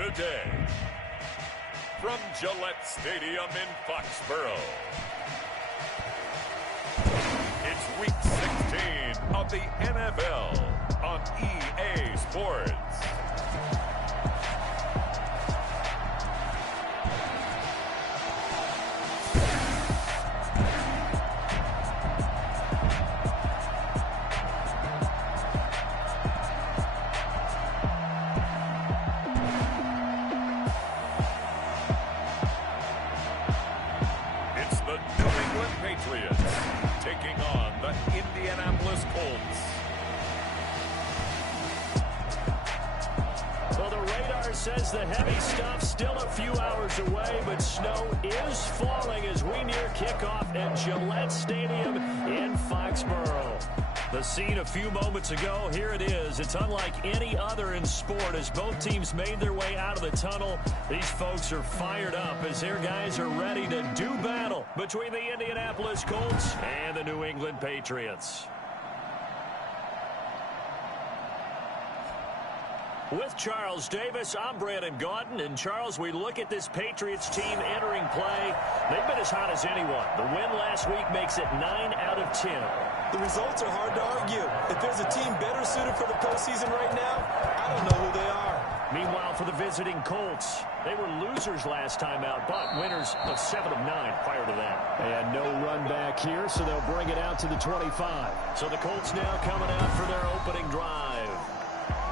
today. From Gillette Stadium in Foxborough, it's Week 16 of the NFL on EA Sports. It's the New England Patriots taking on the Indianapolis Colts. Well, the radar says the heavy stuff still a few hours away, but snow is falling as we near kickoff at Gillette Stadium in Foxborough. The scene a few moments ago, here it is. It's unlike any other in sport as both teams made their way out of the tunnel. These folks are fired up as their guys are ready to do battle between the Indianapolis Colts and the New England Patriots. With Charles Davis, I'm Brandon Gaudin. And, Charles, we look at this Patriots team entering play. They've been as hot as anyone. The win last week makes it 9 out of 10. The results are hard to argue. If there's a team better suited for the postseason right now, I don't know who they are. Meanwhile, for the visiting Colts, they were losers last time out, but winners of 7 of 9 prior to that. And no run back here, so they'll bring it out to the 25. So the Colts now coming out for their opening drive.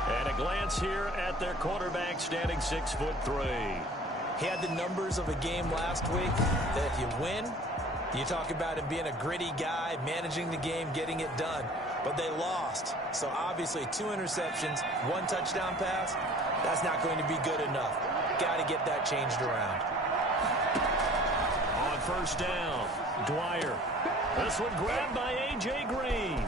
And a glance here at their quarterback standing 6'3". He had the numbers of a game last week that if you win, you talk about him being a gritty guy, managing the game, getting it done. But they lost. So obviously 2 interceptions, 1 touchdown pass, that's not going to be good enough. Got to get that changed around. On first down, Dwyer. This one grabbed by A.J. Green.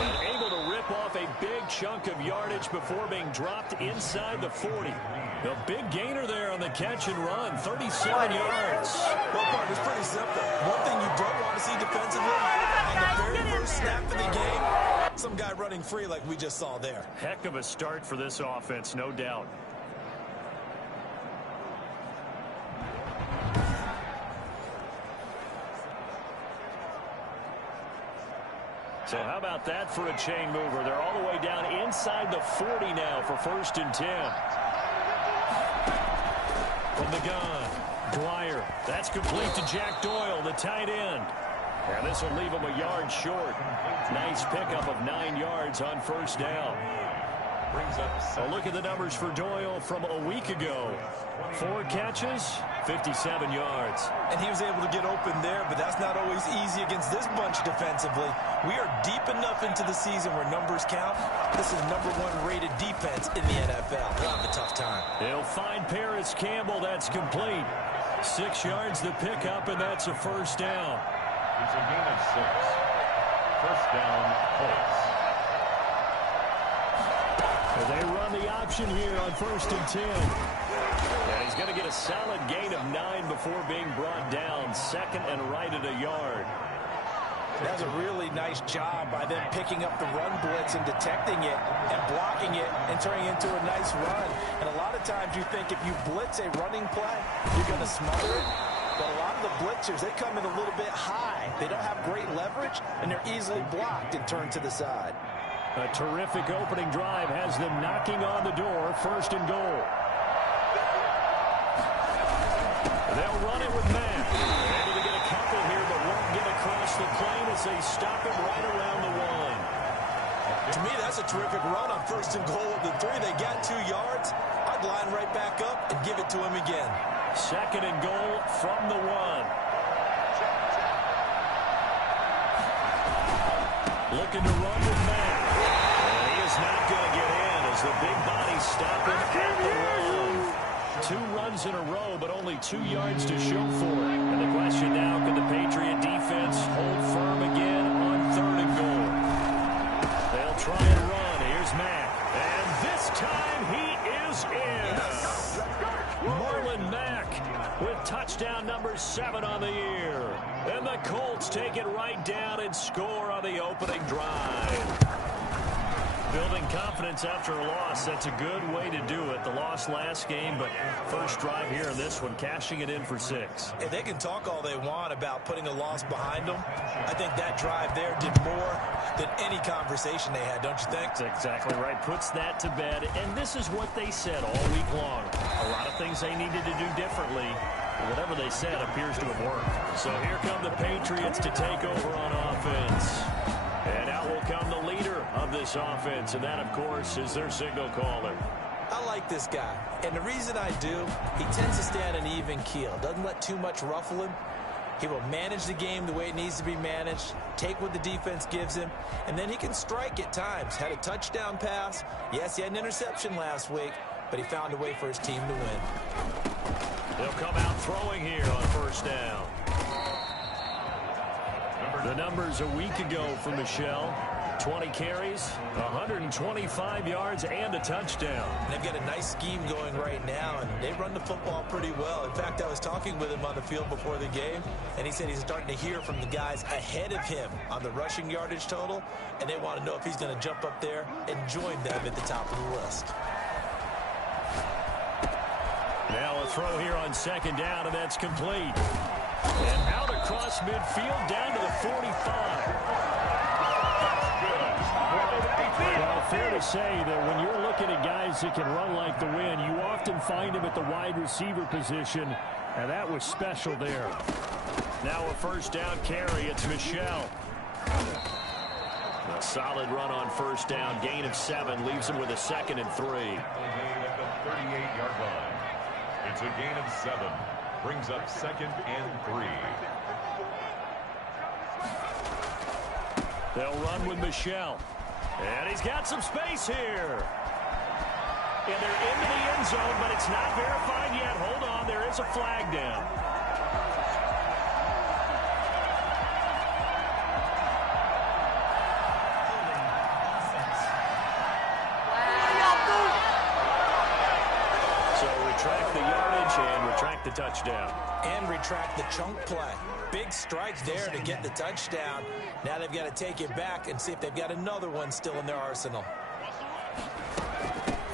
And able to rip off a big chunk of yardage before being dropped inside the 40. The big gainer there on the catch and run, 37 yards. Well, part is pretty simple. One thing you don't want to see defensively, on the very first snap of the game, some guy running free like we just saw there. Heck of a start for this offense, no doubt. So how about that for a chain mover? They're all the way down inside the 40 now for 1st and 10. From the gun, Dwyer. That's complete to Jack Doyle, the tight end. And this will leave him a yard short. Nice pickup of 9 yards on first down. A look at the numbers for Doyle from a week ago. 4 catches, 57 yards. And he was able to get open there, but that's not always easy against this bunch defensively. We are deep enough into the season where numbers count. This is #1 rated defense in the NFL. They'll have a tough time. They'll find Paris Campbell. That's complete. 6 yards the pickup, and that's a first down. It's a gain of 6. First down, Colts. They run the option here on 1st and 10. And he's going to get a solid gain of 9 before being brought down. 2nd and right at a yard. That's a really nice job by them picking up the run blitz and detecting it and blocking it and turning it into a nice run. And a lot of times you think if you blitz a running play, you're going to smother it. But a lot of the blitzers, they come in a little bit high. They don't have great leverage, and they're easily blocked and turned to the side. A terrific opening drive has them knocking on the door. 1st and goal. They'll run it with Matt. Able to get a couple here, but won't get across the plane as they stop it right around the 1. To me, that's a terrific run on 1st and goal of the 3. They got 2 yards. I'd line right back up and give it to him again. 2nd and goal from the 1. Looking to run with Matt. And he is not going to get in as the big body stop him at the 1. 2 runs in a row, but only 2 yards to show for it. And the question now, can the Patriot defense hold firm again on 3rd and goal? They'll try and run. Here's Mack. And this time he is in. Marlon Mack with touchdown number 7 on the year. And the Colts take it right down and score on the opening drive. Building confidence after a loss, that's a good way to do it. The loss last game, but first drive here in this one, cashing it in for 6. And they can talk all they want about putting a loss behind them. I think that drive there did more than any conversation they had, don't you think? That's exactly right. Puts that to bed, and this is what they said all week long. A lot of things they needed to do differently. Whatever they said appears to have worked. So here come the Patriots to take over on offense. And out will come the leader of this offense, and that, of course, is their signal caller. I like this guy, and the reason I do, he tends to stay on an even keel. Doesn't let too much ruffle him. He will manage the game the way it needs to be managed, take what the defense gives him, and then he can strike at times. Had a touchdown pass. Yes, he had an interception last week, but he found a way for his team to win. They'll come out throwing here on first down. The numbers a week ago for Michelle. 20 carries, 125 yards, and a touchdown. And they've got a nice scheme going right now, and they run the football pretty well. In fact, I was talking with him on the field before the game, and he said he's starting to hear from the guys ahead of him on the rushing yardage total, and they want to know if he's going to jump up there and join them at the top of the list. Now a throw here on second down, and that's complete. And out across midfield down to the 45. Well, fair to say that when you're looking at guys that can run like the wind, you often find them at the wide receiver position, and that was special there. Now a first down carry. It's Michelle. A solid run on first down. Gain of 7 leaves him with a 2nd and 3. A gain at the 38-yard line. It's a gain of 7. Brings up 2nd and 3. They'll run with Michelle. And he's got some space here. And they're into the end zone, but it's not verified yet. Hold on, there is a flag down. So retract the yardage and retract the touchdown. And retract the chunk play. Big strike there to get the touchdown. Now they've got to take it back and see if they've got another one still in their arsenal.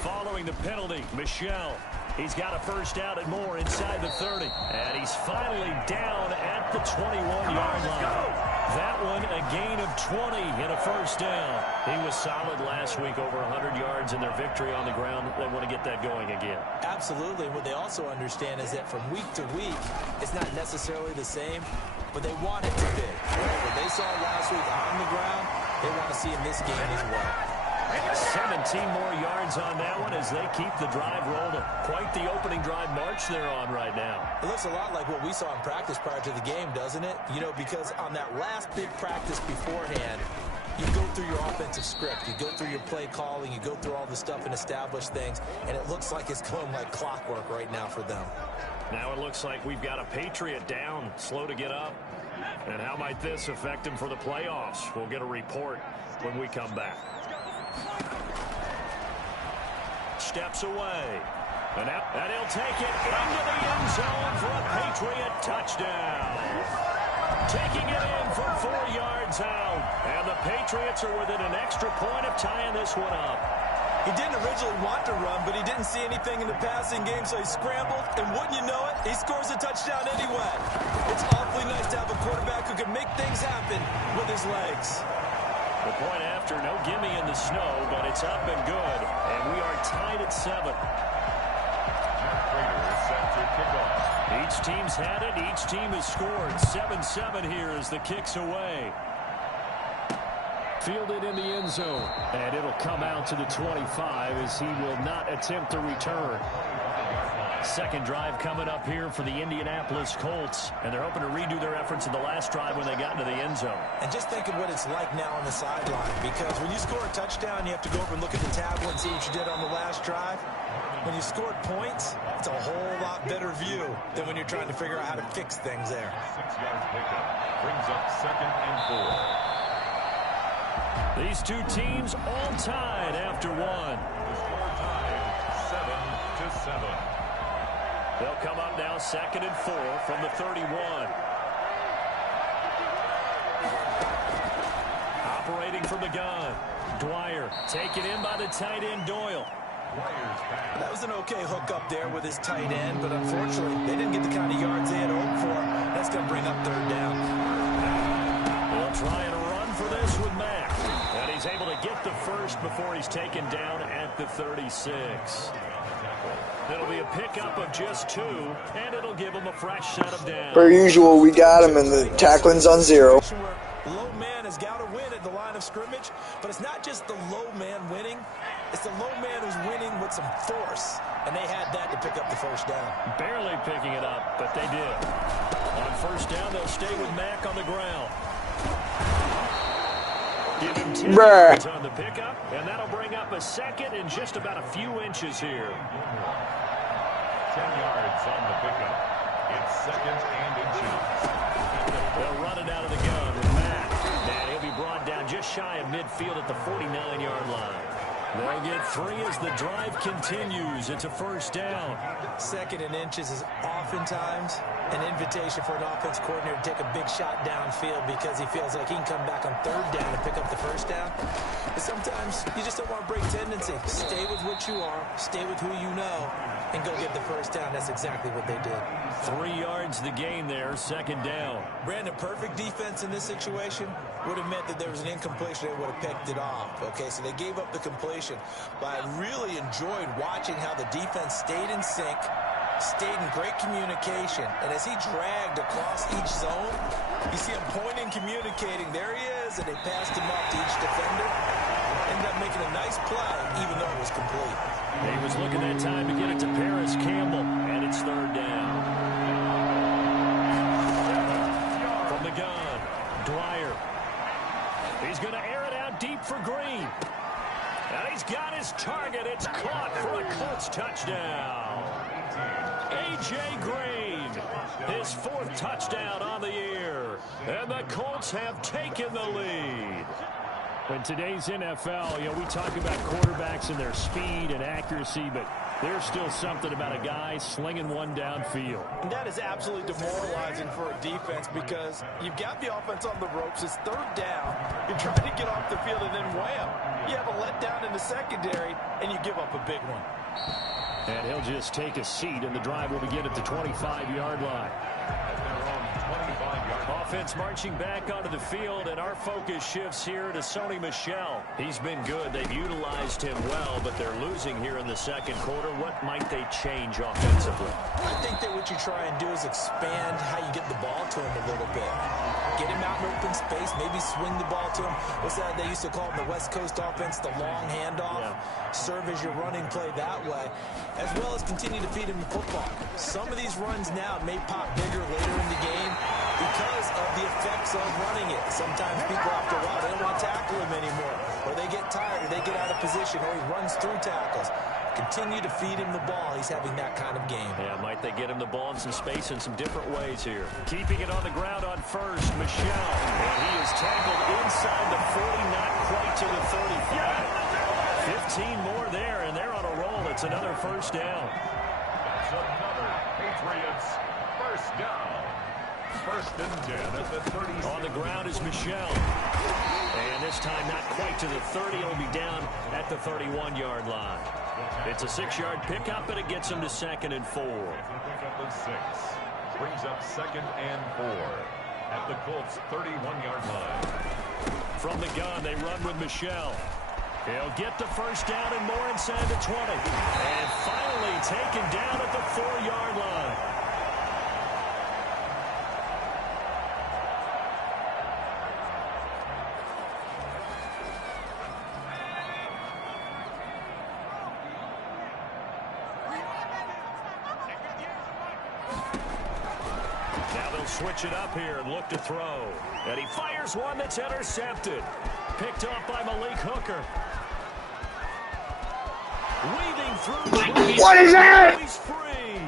Following the penalty, Michelle. He's got a first down and more inside the 30. And he's finally down at the 21-yard line. That one, a gain of 20 and a first down. He was solid last week, over 100 yards in their victory on the ground. They want to get that going again. Absolutely. What they also understand is that from week to week, it's not necessarily the same, but they want it to be. What they saw last week on the ground, they want to see in this game as well. 17 more yards on that one as they keep the drive rolling. Quite the opening drive march they're on right now. It looks a lot like what we saw in practice prior to the game, doesn't it? You know, because on that last big practice beforehand, you go through your offensive script, you go through your play calling, you go through all the stuff and establish things, and it looks like it's going like clockwork right now for them. Now it looks like we've got a Patriot down, slow to get up. And how might this affect him for the playoffs? We'll get a report when we come back. Steps away. And he'll take it into the end zone for a Patriot touchdown. Taking it in from 4 yards out. And the Patriots are within an extra point of tying this one up. He didn't originally want to run, but he didn't see anything in the passing game, so he scrambled. And wouldn't you know it, he scores a touchdown anyway. It's awfully nice to have a quarterback who can make things happen with his legs. The point after, no gimme in the snow, but it's up and good. And we are tied at 7. Each team's had it. Each team has scored. 7-7 here as the kick's away. Fielded in the end zone. And it'll come out to the 25 as he will not attempt to return. Second drive coming up here for the Indianapolis Colts. And they're hoping to redo their efforts in the last drive when they got into the end zone. And just think of what it's like now on the sideline. Because when you score a touchdown, you have to go over and look at the tablet and see what you did on the last drive. When you scored points, it's a whole lot better view than when you're trying to figure out how to fix things there. 6-yard pickup brings up 2nd and 4. These two teams all tied after one. The score tied 7-7. They'll come up now 2nd and 4 from the 31. operating from the gun. Dwyer taken in by the tight end Doyle. That was an okay hook up there with his tight end, but unfortunately, they didn't get the kind of yards they had hoped for. That's going to bring up third down. They'll try and run for this with Mack. And he's able to get the first before he's taken down at the 36. It'll be a pickup of just 2, and it'll give him a fresh set of downs. Per usual, we got him, and the tackling's on 0. Low man has got to win at the line of scrimmage, but it's not just the low man winning. It's the low man who's winning with some force, and they had that to pick up the first down. Barely picking it up, but they did. On first down, they'll stay with Mack on the ground. Give him 10 yards on the pickup, and that'll bring up a second in just about a few inches here. 10 yards on the pickup. It's second and inches. They'll run it out of the gun with Mack. And he'll be brought down just shy of midfield at the 49-yard line. They'll get 3 as the drive continues. It's a first down. Second and inches is oftentimes an invitation for an offense coordinator to take a big shot downfield because he feels like he can come back on third down and pick up the first down. But sometimes you just don't want to break tendency. Stay with what you are, stay with who you know, and go get the first down. That's exactly what they did. 3 yards the gain there, second down. Brandon, perfect defense in this situation would have meant that there was an incompletion. They would have picked it off. Okay, so they gave up the completion. But I really enjoyed watching how the defense stayed in sync, stayed in great communication. And as he dragged across each zone, you see him pointing, communicating. There he is, and they passed him off to each defender. Ended up making a nice play, even though it was complete. He was looking that time to get it to Paris Campbell, and it's third down. From the gun, Dwyer. He's going to air it out deep for Green. And he's got his target. It's caught for a Colts touchdown. A.J. Green, his 4th touchdown on the year. And the Colts have taken the lead. In today's NFL, we talk about quarterbacks and their speed and accuracy, but there's still something about a guy slinging one downfield. And that is absolutely demoralizing for a defense because you've got the offense on the ropes. It's third down. You're trying to get off the field, and then wham, you have a letdown in the secondary, and you give up a big one. And he'll just take a seat, and the drive will begin at the 25-yard line. Offense marching back onto the field, and our focus shifts here to Sony Michel. He's been good. They've utilized him well, but they're losing here in the second quarter. What might they change offensively? I think that what you try and do is expand how you get the ball to him a little bit. Get him out in open space, maybe swing the ball to him. What's that they used to call in the West Coast offense, the long handoff? Yeah. Serve as your running play that way, as well as continue to feed him the football. Some of these runs now may pop bigger later in the game because of the effects of running it. Sometimes people after a while, they don't want to tackle him anymore, or they get tired, or they get out of position, or he runs through tackles. Continue to feed him the ball. He's having that kind of game. Yeah, might they get him the ball in some space in some different ways here. Keeping it on the ground on first, Michel. And he is tackled inside the 40, not quite to the 35. 15 more there, and they're on a roll. It's another first down. That's another Patriots first down. First and 10 at the 30. On the ground is Michel. And this time not quite to the 30. It'll be down at the 31-yard line. It's a 6-yard pickup, and it gets him to second and 4. Pickup of 6. Brings up second and 4 at the Colts' 31-yard line. From the gun, they run with Michel. He'll get the first down and more inside the 20. And finally taken down at the 4-yard line. Switch it up here and look to throw. And he fires one that's intercepted. Picked off by Malik Hooker. Weaving through. What is that? He's free.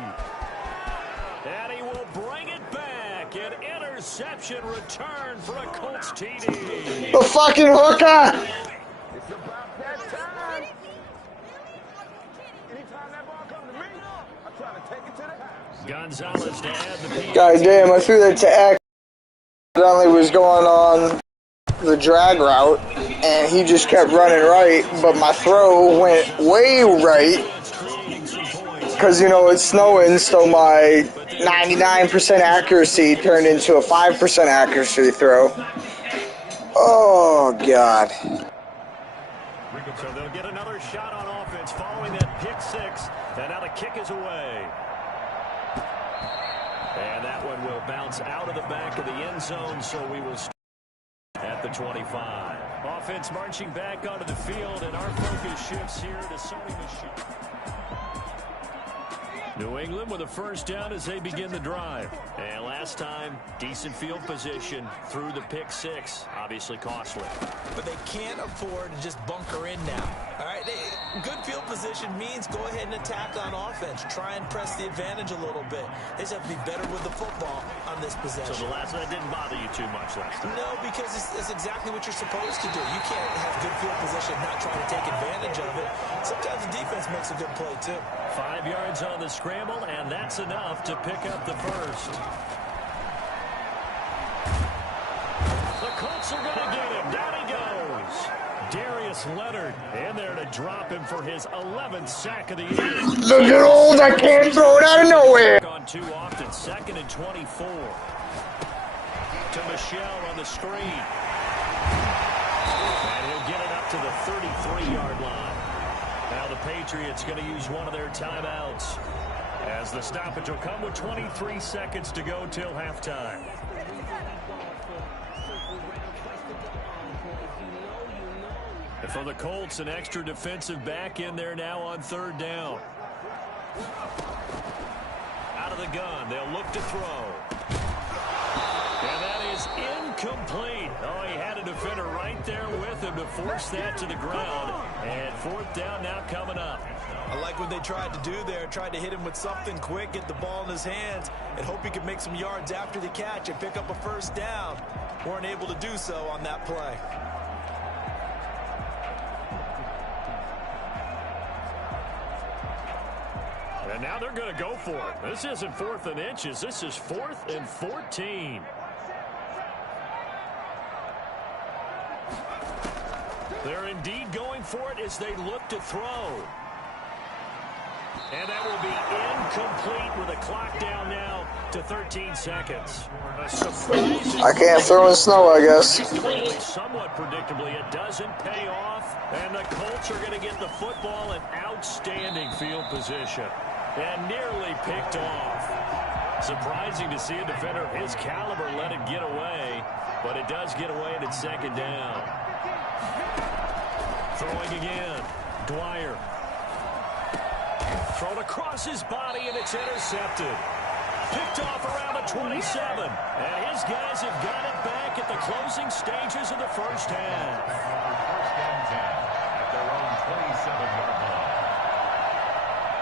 And he will bring it back. An interception return for a Colts TD. The fucking hooker! It's about that time. Anytime that ball comes to me, I try to take it to the house. Gonzalez to add the PAT. God damn, I threw that to X. Evidently was going on the drag route, and he just kept running right, but my throw went way right, because, you know, it's snowing, so my 99% accuracy turned into a 5% accuracy throw. Oh, God. So they'll get another shot on offense following that pick six, and now the kick is away. And that one will bounce out of the back of the end zone, so we will start at the 25. Offense marching back onto the field, and our focus shifts here to Sony Michel. New England with a first down as they begin the drive. And last time, decent field position through the pick six. Obviously costly. But they can't afford to just bunker in now. All right, good field position means go ahead and attack on offense. Try and press the advantage a little bit. They just have to be better with the football on this possession. So the last one didn't bother you too much last time? No, because it's exactly what you're supposed to do. You can't have good field position and not try to take advantage of it. Sometimes the defense makes a good play, too. 5 yards on the scramble, and that's enough to pick up the first. The Colts are going to get him. Down he goes. Darius Leonard in there to drop him for his 11th sack of the year. Look at old, I can't throw it out of nowhere. Gone too often. 2nd and 24. To Michel on the screen. And he'll get it up to the 33-yard line. Now the Patriots going to use one of their timeouts, as the stoppage will come with 23 seconds to go till halftime. And for the Colts, an extra defensive back in there now on 3rd down. Out of the gun, they'll look to throw. And that is incomplete. Oh, he had a defender right there with him to force that to the ground. And 4th down now coming up. I like what they tried to do there. Tried to hit him with something quick, get the ball in his hands, and hope he could make some yards after the catch and pick up a first down. Weren't able to do so on that play. And now they're going to go for it. This isn't 4th and inches. This is 4th and 14. They're indeed going for it as they look to throw. And that will be incomplete with a clock down now to 13 seconds. I can't throw in snow, I guess. Somewhat predictably, it doesn't pay off. And the Colts are going to get the football in outstanding field position. And nearly picked off. Surprising to see a defender of his caliber let it get away. But it does get away, and it's 2nd down. Throwing again. Dwyer. Thrown across his body, and it's intercepted. Picked off around the 27. And his guys have got it back at the closing stages of the first half. First and 10 at their own 27-yard line.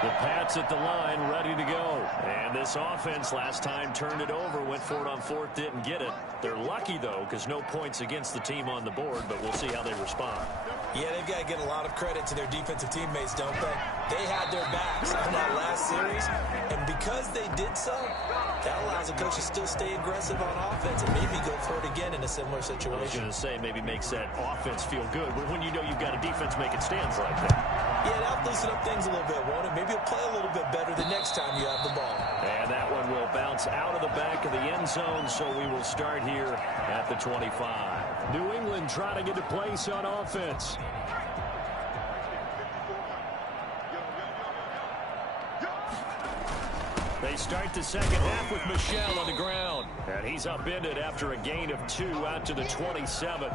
The Pats at the line, ready to go. And this offense last time turned it over, went for it on 4th, didn't get it. They're lucky, though, because no points against the team on the board, but we'll see how they respond. Yeah, they've got to get a lot of credit to their defensive teammates, don't they? They had their backs on that last series, and because they did so, that allows the coach to still stay aggressive on offense and maybe go for it again in a similar situation. I was going to say, maybe makes that offense feel good, but when you know you've got a defense making stands like that. Yeah, that'll loosen up things a little bit, won't it? Maybe you'll play a little bit better the next time you have the ball. And that one will bounce out of the back of the end zone, so we will start here at the 25. New England trying to get a place on offense. They start the second half with Michel on the ground. And he's upended after a gain of 2 out to the 27.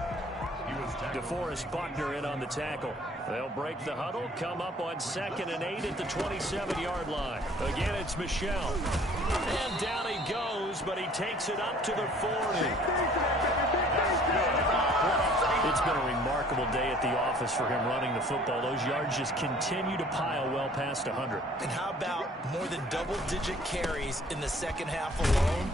DeForest Buckner in on the tackle. They'll break the huddle, come up on 2nd and 8 at the 27-yard line. Again, it's Michel. And down he goes, but he takes it up to the 40. It's been a remarkable day at the office for him running the football. Those yards just continue to pile well past 100. And how about more than double-digit carries in the second half alone?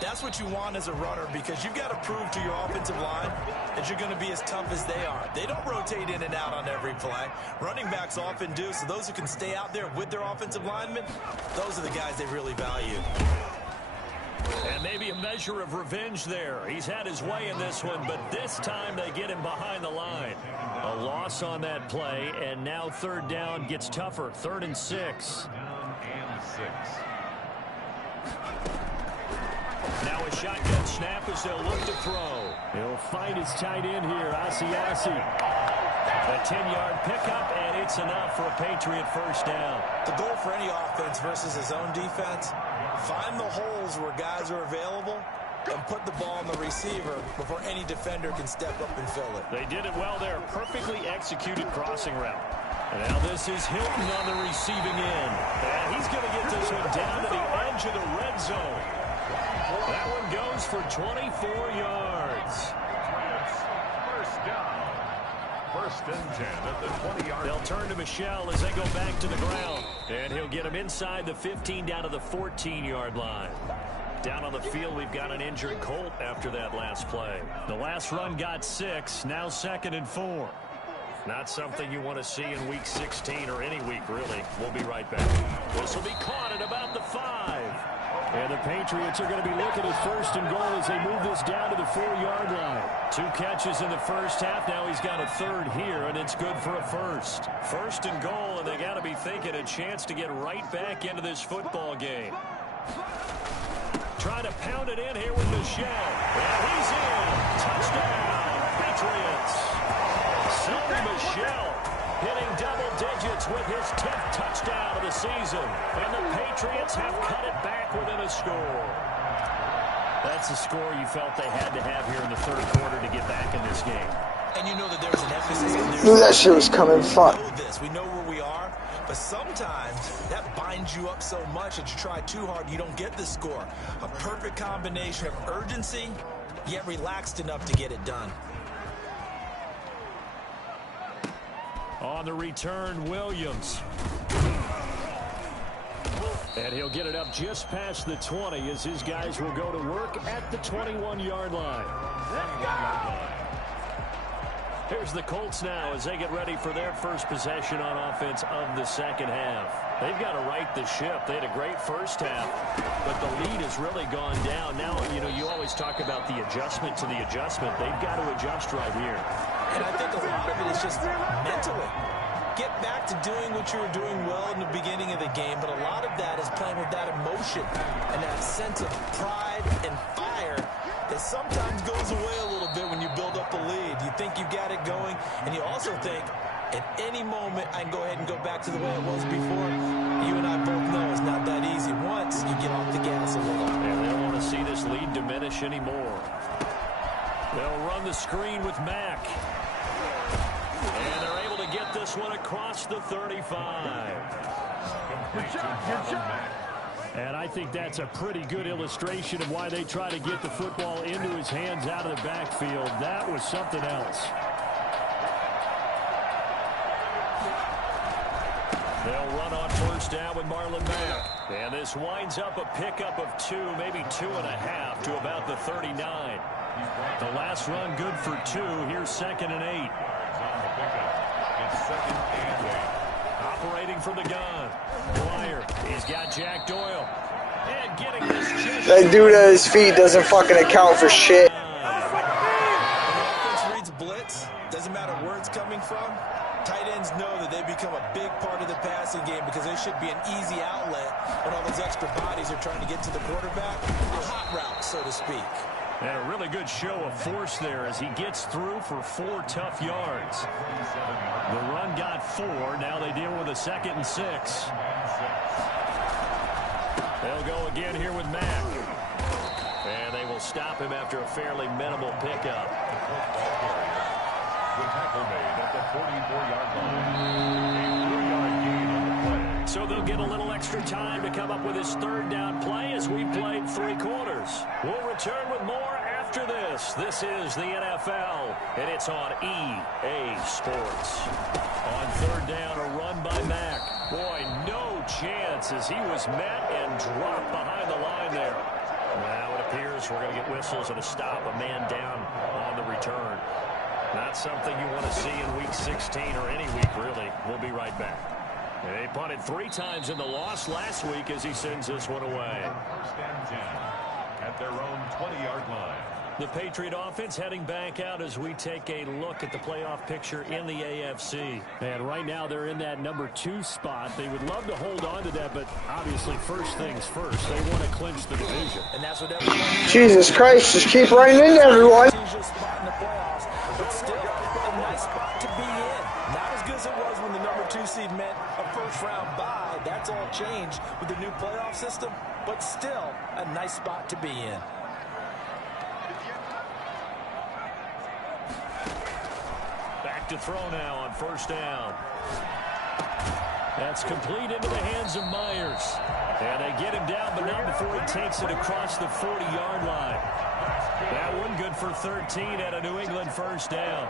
That's what you want as a runner, because you've got to prove to your offensive line that you're going to be as tough as they are. They don't rotate in and out on every play. Running backs often do, so those who can stay out there with their offensive linemen, those are the guys they really value. And maybe a measure of revenge there. He's had his way in this one, but this time they get him behind the line. A loss on that play, and now third down gets tougher. 3rd and 6. Now a shotgun snap as they'll look to throw. He'll find his tight end here, Asiasi. A 10-yard pickup, and it's enough for a Patriot first down. The goal for any offense versus his own defense, find the holes where guys are available and put the ball on the receiver before any defender can step up and fill it. They did it well there. Perfectly executed crossing route. And now this is Hilton on the receiving end. And he's going to get this one down to the edge of the red zone. That one goes for 24 yards. First down. 1st and 10 at the 20-yard. They'll turn to Michelle as they go back to the ground. And he'll get him inside the 15 down to the 14-yard line. Down on the field, we've got an injured Colt after that last play. The last run got 6, now 2nd and 4. Not something you want to see in Week 16 or any week, really. We'll be right back. This will be caught at about the 5. And the Patriots are going to be looking at 1st and goal as they move this down to the 4-yard line. 2 catches in the first half. Now he's got a 3rd here, and it's good for a 1st. 1st and goal, and they got to be thinking a chance to get right back into this football game. Trying to pound it in here with Michelle. And he's in. Touchdown, Patriots. Sonny Michel hitting double digits with his 10th touchdown of the season. And the Patriots have cut it back within a score. That's a score you felt they had to have here in the 3rd quarter to get back in this game. And you know that there's an emphasis on this. Knew that shit was coming. Fuck. We know where we are, but sometimes that binds you up so much that you try too hard, you don't get the score. A perfect combination of urgency, yet relaxed enough to get it done. On the return, Williams. And he'll get it up just past the 20 as his guys will go to work at the 21-yard line. Here's the Colts now as they get ready for their first possession on offense of the second half. They've got to right the ship. They had a great first half, but the lead has really gone down. Now, you know, you always talk about the adjustment to the adjustment. They've got to adjust right here. And I think a lot of it is just mentally. Get back to doing what you were doing well in the beginning of the game, but a lot of that is playing with that emotion and that sense of pride and fire that sometimes goes away a little bit when you build up a lead. You think you got it going, and you also think, at any moment, I can go ahead and go back to the way it was before. You and I both know it's not that easy once you get off the gas a little. And they don't want to see this lead diminish anymore. They'll run the screen with Mack. And they're able to get this one across the 35. And I think that's a pretty good illustration of why they try to get the football into his hands out of the backfield. That was something else. They'll run on first down with Marlon Mack. And this winds up a pickup of 2, maybe 2.5 to about the 39. The last run good for 2. Here's 2nd and 8. It's 2nd and 8. Operating from the gun. Dwyer. He's got Jack Doyle. And getting this just That dude at his feet doesn't fucking account for shit. When the offense reads blitz, doesn't matter where it's coming from, tight ends know that they become a big part of the passing game because they should be an easy outlet when all those extra bodies are trying to get to the quarterback. A hot route, so to speak. And a really good show of force there as he gets through for 4 tough yards. The run got 4. Now they deal with a 2nd and 6. They'll go again here with Mack. And they will stop him after a fairly minimal pickup. The tackle made at the 44-yard line. A 3-yard gain on the play. So they'll get a little extra time to come up with his 3rd down play as we played 3 quarters. We'll return with more after this. This is the NFL, and it's on EA Sports. On 3rd down, a run by Mack. Boy, no chance as he was met and dropped behind the line there. Now it appears we're going to get whistles and a stop, a man down on the return. Not something you want to see in Week 16 or any week, really. We'll be right back. They punted 3 times in the loss last week as he sends this one away. 1st and 10 at their own 20-yard line. The Patriot offense heading back out as we take a look at the playoff picture in the AFC. And right now they're in that number 2 spot. They would love to hold on to that, but obviously first things first. They want to clinch the division. And that's what Jesus Christ, just keep running into everyone. Spot in the playoffs, but still a nice spot to be in. Not as good as it was when the number 2 seed meant a first-round bye. That's all changed with the new playoff system, but still a nice spot to be in. Back to throw now on first down. That's complete into the hands of Myers. And they get him down, but not before he takes it across the 40-yard line. That one good for 13 at a New England first down.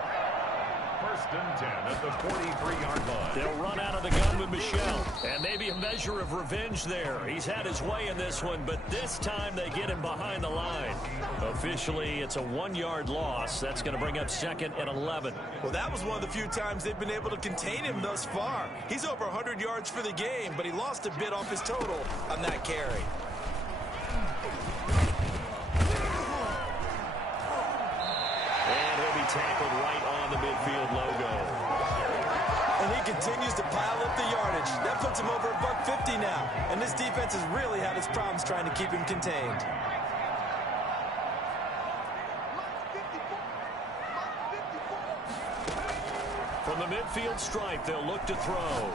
First and 10 at the 43-yard line. They'll run out of the gun with Michel. And maybe a measure of revenge there. He's had his way in this one, but this time they get him behind the line. Officially, it's a 1-yard loss. That's going to bring up 2nd and 11. Well, that was one of the few times they've been able to contain him thus far. He's over 100 yards for the game, but he lost a bit off his total on that carry. And he'll be tackled right on the midfield logo. And he continues to pile up the yardage. That puts him over $150 now. And this defense has really had its problems trying to keep him contained. From the midfield stripe, they'll look to throw.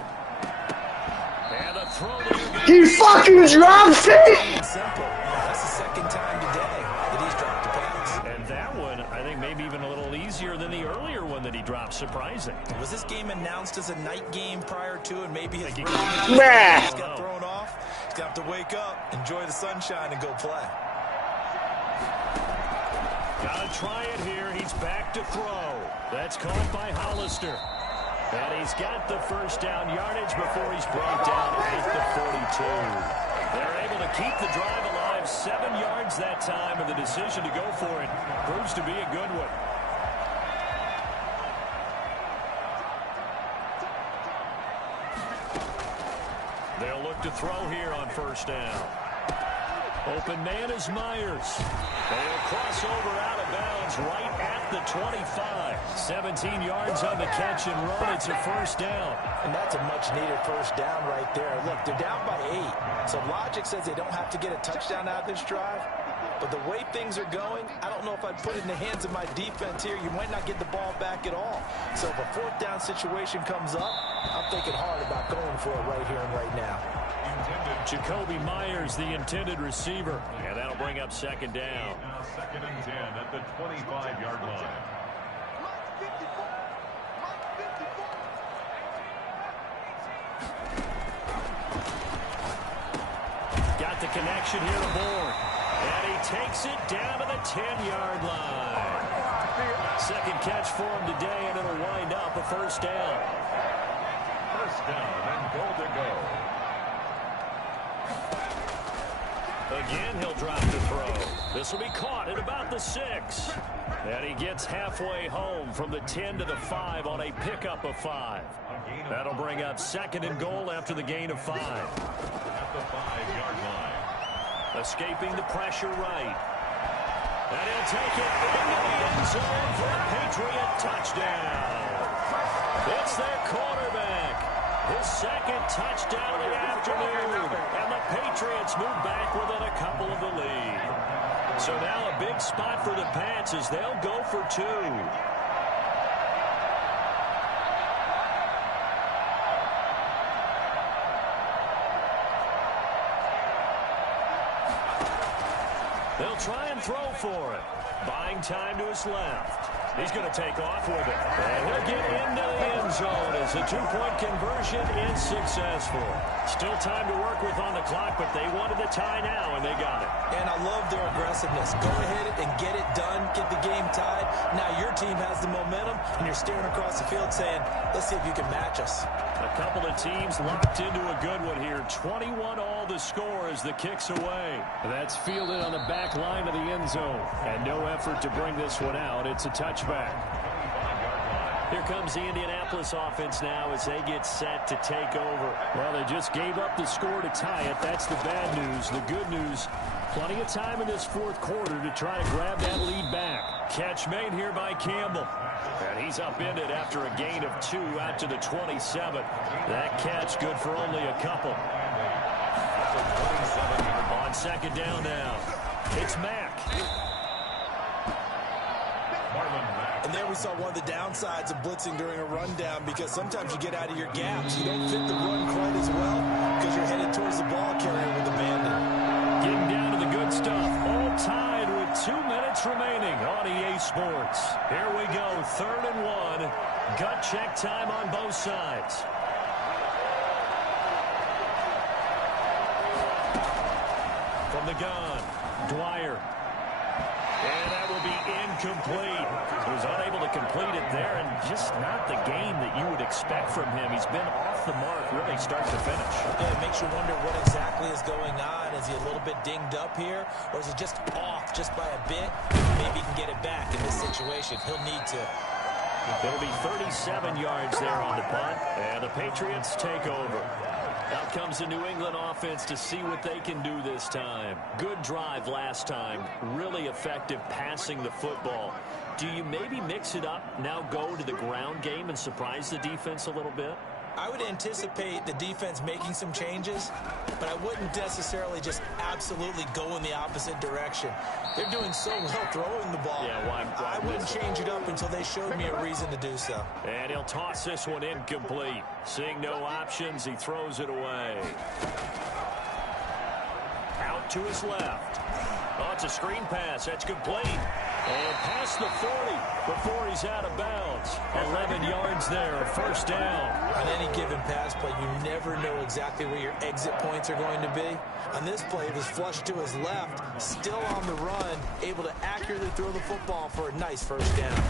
And a throw. He fucking drops it! Simple. That's the second time today that he's dropped a pass. And that one, I think maybe even a little easier than the earlier one that he dropped. Surprising. Was this game announced as a night game prior to, and maybe his Nah. just got thrown off? He's got to wake up, enjoy the sunshine, and go play. Gotta try it here. He's back to throw. That's caught by Hollister. And he's got the first down yardage before he's brought down at the 42. They're able to keep the drive alive. 7 yards that time, and the decision to go for it proves to be a good one. They'll look to throw here on first down. Open man is Myers. They'll cross over out of bounds right at the 25. 17 yards on the catch and run. It's a first down. And that's a much-needed first down right there. Look, they're down by 8. So logic says they don't have to get a touchdown out of this drive. But the way things are going, I don't know if I'd put it in the hands of my defense here. You might not get the ball back at all. So if a 4th down situation comes up, I'm thinking hard about going for it right here and right now. Jacoby Myers, the intended receiver. And that'll bring up 2nd down. Now 2nd and 10 at the 25-yard line. Got the connection here to Bourne. And he takes it down to the 10-yard line. 2nd catch for him today, and it'll wind up a first down. First down and goal to go. Again, he'll drop the throw. This will be caught at about the 6. And he gets halfway home from the 10 to the 5 on a pickup of 5. That'll bring up 2nd and goal after the gain of 5. At the 5-yard line. Escaping the pressure right. And he'll take it into the end zone for a Patriot touchdown. It's their quarterback. His 2nd touchdown of the afternoon. And the Patriots move back within a couple of the lead. So now a big spot for the Pats as they'll go for 2. They'll try and throw for it. Buying time to his left. He's going to take off with it. And he'll get into the end zone as the 2-point conversion is successful. Still time to work with on the clock, but they wanted the tie now, and they got it. And I love their aggressiveness. Go ahead and get it done. Get the game tied. Now your team has the momentum, and you're staring across the field saying, let's see if you can match us. A couple of teams locked into a good one here. 21-all the score as the kick's away. That's fielded on the back line of the end zone. And no effort to bring this one out. It's a touchback. Here comes the Indianapolis offense now as they get set to take over. Well, they just gave up the score to tie it. That's the bad news. The good news, plenty of time in this fourth quarter to try to grab that lead back. Catch made here by Campbell. And he's upended after a gain of 2 out to the 27. That catch good for only a couple. On second down now, it's Mack. And there we saw one of the downsides of blitzing during a rundown, because sometimes you get out of your gaps. You don't fit the run quite as well because you're headed towards the ball carrier with abandon. Getting down to the good stuff. All tied with 2 minutes remaining on EA Sports. Here we go, 3rd and 1. Gut check time on both sides. From the gun, Dwyer. And that will be incomplete. He was unable to complete it there, and just not the game that you would expect from him. He's been off the mark really start to finish. Yeah, it makes you wonder what exactly is going on. Is he a little bit dinged up here, or is he just off just by a bit? Maybe he can get it back in this situation. He'll need to. It'll be 37 yards there on the punt, and the Patriots take over. Out comes the New England offense to see what they can do this time. Good drive last time. Really effective passing the football. Do you maybe mix it up, now go to the ground game and surprise the defense a little bit? I would anticipate the defense making some changes, but I wouldn't necessarily just absolutely go in the opposite direction. They're doing so well throwing the ball. Yeah, why I wouldn't change it up until they showed me a reason to do so. And he'll toss this one incomplete. Seeing no options, he throws it away. Out to his left. Oh, it's a screen pass. That's complete. And past the 40 before he's out of bounds. 11 yards there, first down. On any given pass play, you never know exactly where your exit points are going to be. On this play, it was flushed to his left, still on the run, able to accurately throw the football for a nice first down.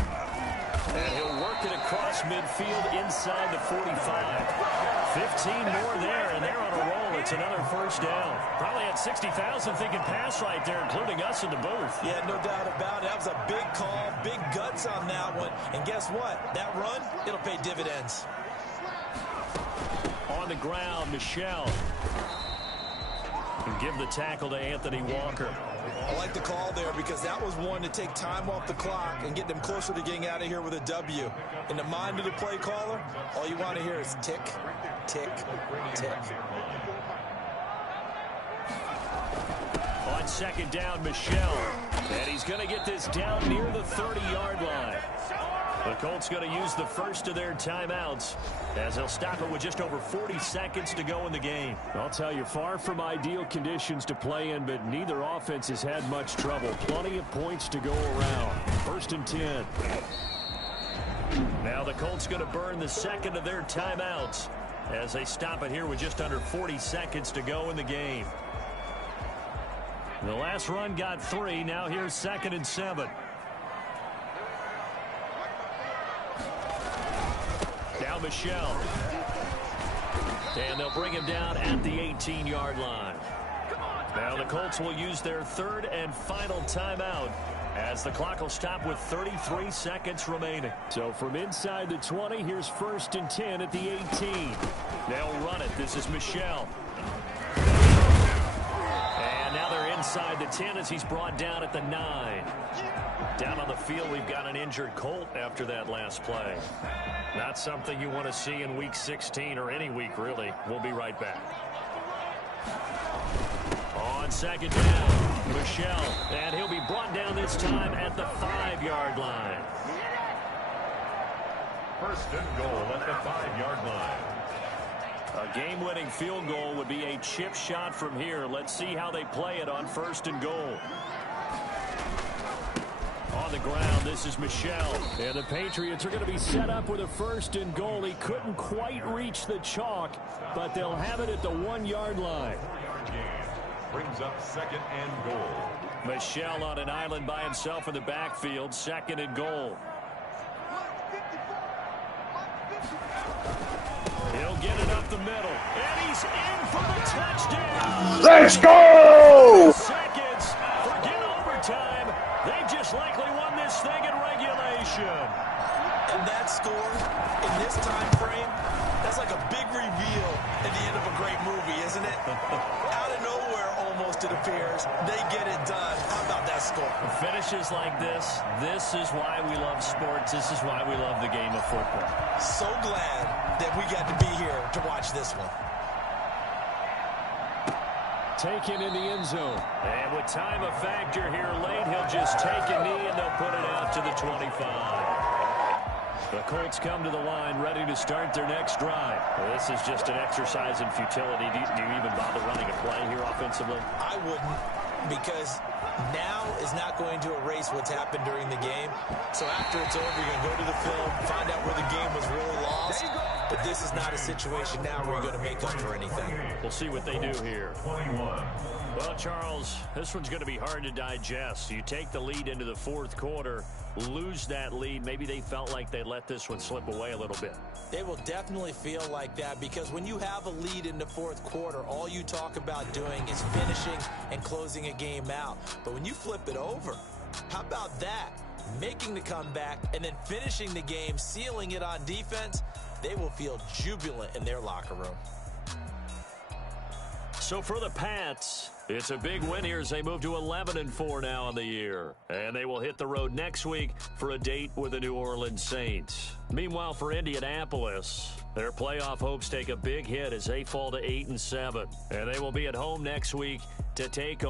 And he'll work it across midfield inside the 45. 15 more there, and they're on a roll. It's another first down. Probably had 60,000 thinking pass right there, including us in the booth. Yeah, no doubt about it. That was a big call, big guts on that one. And guess what? That run, it'll pay dividends. On the ground, Michelle. And give the tackle to Anthony Walker. I like the call there because that was one to take time off the clock and get them closer to getting out of here with a W. In the mind of the play caller, all you want to hear is tick, tick, tick. On second down, Michelle. And he's going to get this down near the 30-yard line. The Colts going to use the first of their timeouts as they'll stop it with just over 40 seconds to go in the game. I'll tell you, far from ideal conditions to play in, but neither offense has had much trouble. Plenty of points to go around. 1st and 10. Now the Colts going to burn the second of their timeouts as they stop it here with just under 40 seconds to go in the game. The last run got 3. Now here's 2nd and 7. Now Michelle. And they'll bring him down at the 18-yard line. Now the Colts will use their 3rd and final timeout as the clock will stop with 33 seconds remaining. So from inside the 20, here's 1st and 10 at the 18. They'll run it. This is Michelle. And now they're inside the 10 as he's brought down at the 9. Down on the field, we've got an injured Colt after that last play. Not something you want to see in Week 16 or any week, really. We'll be right back. On second down, Michelle. And he'll be brought down this time at the 5-yard line. 1st and goal at the 5-yard line. A game-winning field goal would be a chip shot from here. Let's see how they play it on 1st and goal. On the ground, this is Michelle. And the Patriots are going to be set up with a 1st and goal. He couldn't quite reach the chalk, but they'll have it at the 1-yard line. Brings up 2nd and goal. Michelle on an island by himself in the backfield. 2nd and goal. He'll get it up the middle. And he's in for the touchdown. Let's go! Seconds. Forget overtime. They've just likely won this thing in regulation. And that score in this time frame, that's like a big reveal at the end of a great movie, isn't it? Out of nowhere, almost, it appears. They get it done. How about that score? Finishes like this is why we love sports. This is why we love the game of football. So glad that we got to be here to watch this one. Taken in the end zone. And with time a factor here late, he'll just take a knee and they'll put it out to the 25. The Colts come to the line ready to start their next drive. Well, this is just an exercise in futility. Do you even bother running a play here offensively? I wouldn't, because now is not going to erase what's happened during the game. So after it's over, you're going to go to the film, find out where the game was really lost. But this is not a situation now where you're going to make up for anything. We'll see what they do here. 21. Well, Charles, this one's going to be hard to digest. You take the lead into the fourth quarter, lose that lead. Maybe they felt like they let this one slip away a little bit. They will definitely feel like that, because when you have a lead in the fourth quarter, all you talk about doing is finishing and closing a game out. But when you flip it over, how about that? Making the comeback and then finishing the game, sealing it on defense, they will feel jubilant in their locker room. So for the Pats, it's a big win here as they move to 11-4 now on the year. And they will hit the road next week for a date with the New Orleans Saints. Meanwhile, for Indianapolis, their playoff hopes take a big hit as they fall to 8-7. And they will be at home next week to take on